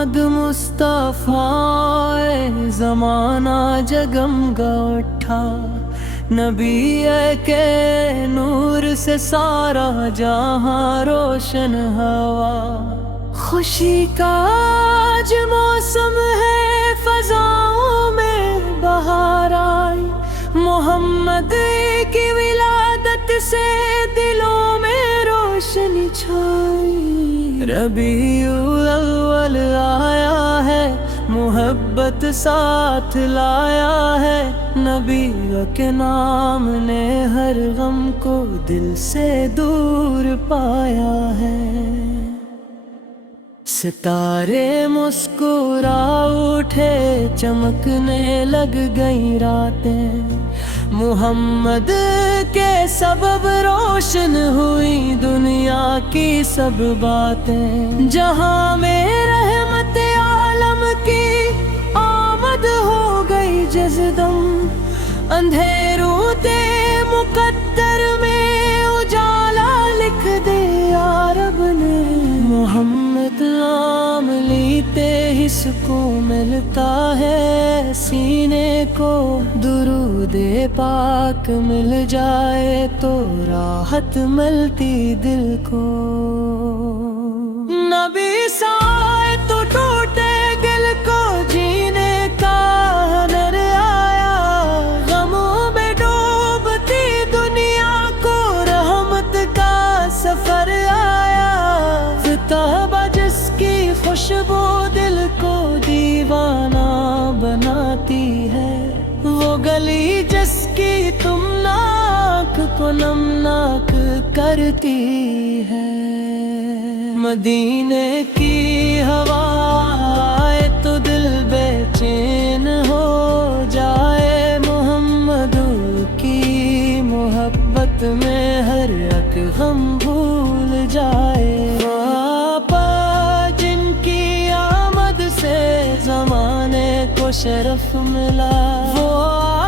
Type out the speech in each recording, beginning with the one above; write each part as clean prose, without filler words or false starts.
محمد مصطفیٰ زمانہ جگمگا اٹھا، نبی ہے کہ نور سے سارا جہاں روشن ہوا۔ خوشی کا آج موسم ہے، فضاؤں میں بہار آئی، محمد کی ولادت سے دلوں میں روشنی چھائی۔ ربیع الاول آیا ہے، محبت ساتھ لایا ہے، نبی کے نام نے ہر غم کو دل سے دور پایا ہے۔ ستارے مسکرا اٹھے، چمکنے لگ گئی راتیں، محمد کے سبب روشن ہوئی دنیا کی سب باتیں۔ جہاں میں رحمت عالم کی آمد ہو گئی جزدم، اندھیروں تے مقدر میں اجالا لکھ دیا رب نے۔ محمد نام لیتے ہی سکون ملتا ہے سینے کو، درود پاک مل جائے تو راحت ملتی دل کو۔ نبی سائے تو ٹوٹے دل کو جینے کا ہنر آیا، غموں میں ڈوبتی دنیا کو رحمت کا سفر آیا۔ فتح جس کی خوشبو دل کو دیوانہ بناتی ہے، وہ گلی جس کی تم ناک کو نمناک کرتی ہے۔ مدینے کی ہوا آئے تو دل بے چین ہو جائے، محمد کی محبت میں ہر ایک غم بھول جائے۔ آپا جن کی آمد سے زمانے کو شرف ملا، وہ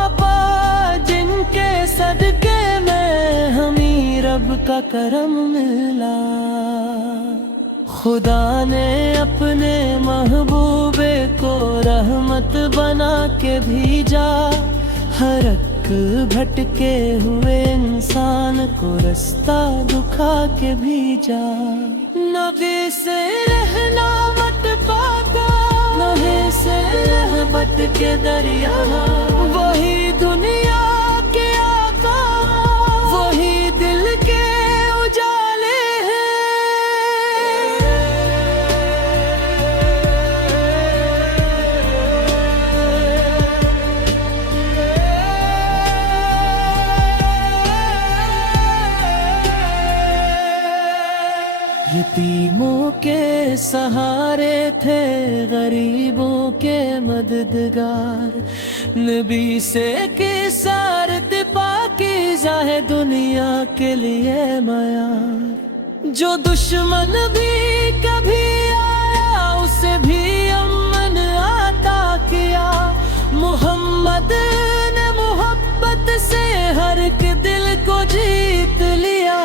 آپا جن کے صدقے میں ہمیں رب کا کرم ملا۔ خدا نے اپنے محبوبے کو رحمت بنا کے بھیجا، ہر ایک بھٹکے ہوئے انسان کو رستہ دکھا کے بھیجا۔ نبی سے رہنا مت پاتا، نبی سے رحمت کے دریا، وہی دنیا کے آقا، وہی دل کے اجالے ہیں۔ یتیموں کے سہارے تھے، غریبوں کے مددگار، نبی سے کسارت پاکیزہ ہے دنیا کے لیے معیار۔ جو دشمن بھی کبھی آیا اسے بھی امن عطا کیا، محمد نے محبت سے ہر ایک دل کو جیت لیا۔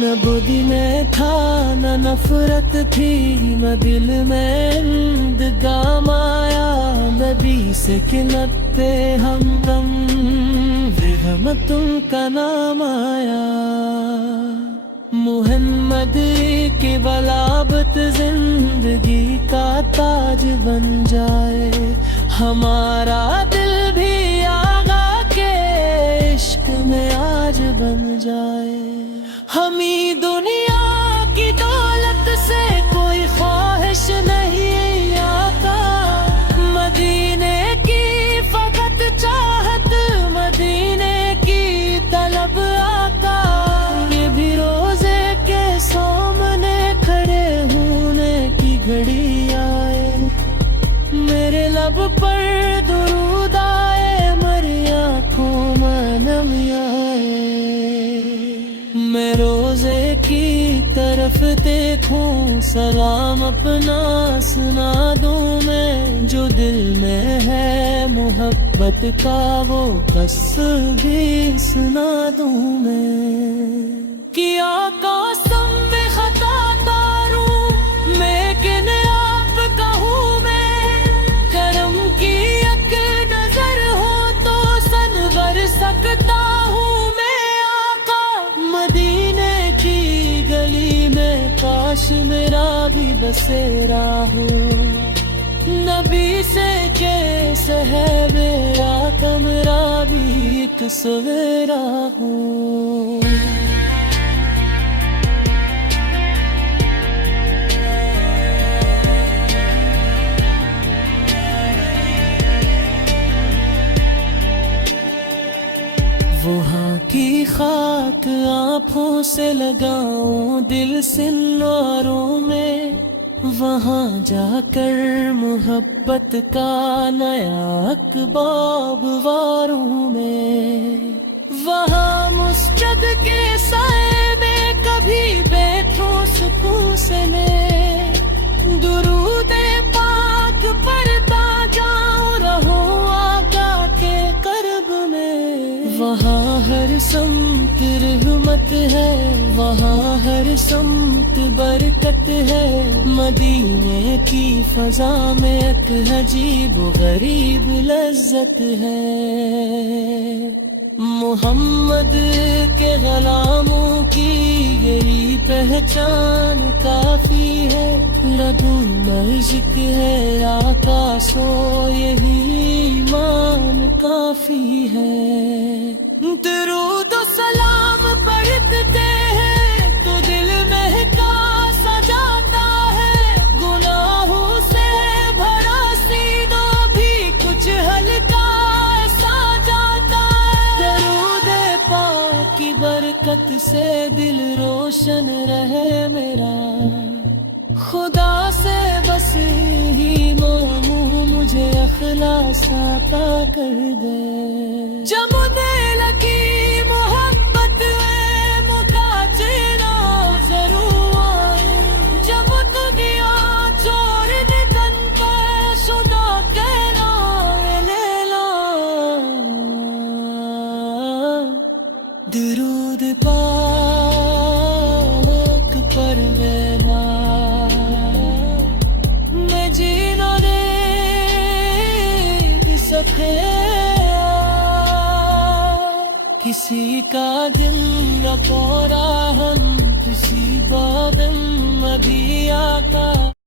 نہ بدی میں تھا نہ نفرت تھی، نہ دل میں اندگام آیا، نبی سے کنت پہ ہمدم رحمت کا نام آیا۔ محمد کی بلابت زندگی کا تاج بن جائے، ہمارا دل بھی آقا کے عشق میں آج بن جائے۔ ہمیں دنیا کی دولت سے کوئی خواہش نہیں آقا، مدینے کی فقط چاہت، مدینے کی طلب آقا۔ یہ بھی روزے کے سامنے کھڑے ہونے کی گھڑی آئے، میرے لب پر درود آئے، میری آنکھوں میں نمی آئے۔ میں روزے کی طرف دیکھوں، سلام اپنا سنا دوں میں، جو دل میں ہے محبت کا وہ قص بھی سنا دوں میں۔ کیا قسم میں خطا کاروں میں، کن آپ کش میرا بھی بسیرا ہوں، نبی سے کیسے ہے میرا کمرہ بھی ایک سویرا ہوں۔ وہاں کی خاک آنکھوں سے لگاؤں دل سنواروں میں، وہاں جا کر محبت کا نیا اکباب واروں میں، وہاں مسجد کے سائے میں کبھی بیٹھوں سکون سے میں، درود پاک پڑھتا جاؤں رہوں آقا کے قرب میں۔ وہاں ہر سمت رحمت ہے، وہاں ہر سمت برکت ہے، مدینے کی فضا میں ایک عجیب و غریب لذت ہے۔ محمد کے غلاموں کی یہی پہچان کافی ہے، رگوں میں عشق ہے آقا سو یہی ایمان کافی ہے۔ درود و سلام پڑھتے ہیں تو دل مہکا سجاتا ہے، گناہوں سے بھرا سینوں بھی کچھ ہلکا سا جاتا ہے۔ درود پاک کی برکت سے دل روشن رہے میرا، خدا سے بس ہی مانگوں مجھے اخلاص عطا کر دے۔ جمنے لگی محبت میں مکاچنا ضرور آئے، جمک گیا چور نکن پہ شدا کہنا لیلا۔ درود پاک پر میرا میں جینا دے سکے، کسی کا دن نہ پورا ہم کسی بادم ابھی آقا